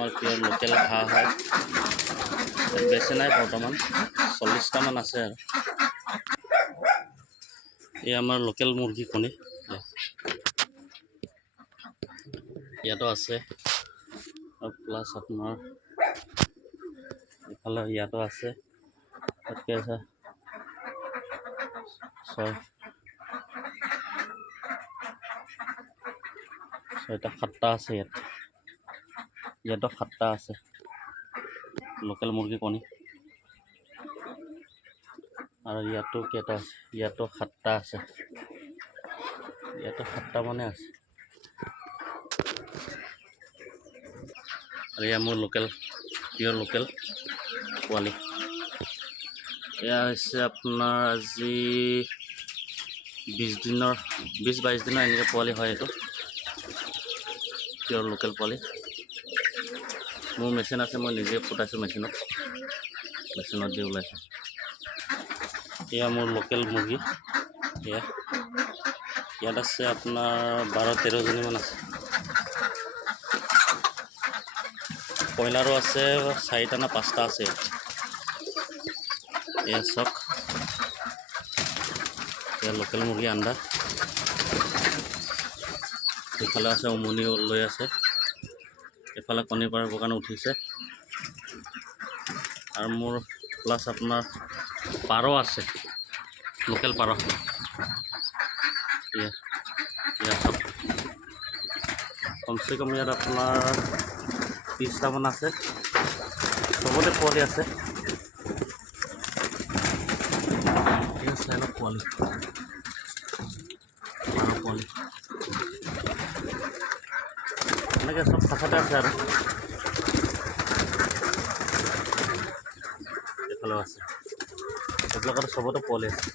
আমাৰ পিয়ৰ লোকেল হাঁহ হয়। বেছি নাই বৰ্তমান 40টামান আছে আৰু এই আমাৰ লোকেল মুৰ্গী কণী ইয়াতো আছে আৰু প্লাছ আপোনাৰ ইফালে ইয়াতো আছে তাতকৈ আছে 6টা 7টা আছে ইয়াতো 7টা আছে লোকেল মুৰ্গী কণী আৰু ইয়াতো কেইটা আছে ইয়াতো 7টা আছে ইয়াতো 7টা মানে আছে আৰু এয়া মোৰ লোকেল পিয়ৰ লোকেল পোৱালি এয়া হৈছে আপোনাৰ আজি 20 দিনৰ 20-22 দিনৰ এনেকৈ পোৱালি হয় এইটো পিয়ৰ লোকেল পোৱালি মোৰ মেচিন আছে মই নিজে ফুটাইছোঁ মেচিনত দি ওলাইছোঁ এয়া মোৰ লোকেল মুৰ্গী ইয়াত আছে আপোনাৰ 12-13 জনীমান আছে কয়লাৰো আছে 4টা না 5টা আছে এয়া চক এয়া লোকেল মুৰ্গী আণ্ডা এইফালে আছে উমনি লৈ আছে এইফালে কণী পাৰিবৰ কাৰণে উঠিছে আৰু মোৰ প্লাছ আপোনাৰ পাৰ আছে লোকেল পাৰ ইয়াত চব কমচে কম ইয়াত আপোনাৰ 30টামান আছে চবতে পোৱালি আছে পোৱালি এনেকৈ চব খাচাতে আছে আৰু এইফালেও আছে এইবিলাকত চবতে পোৱালি আছে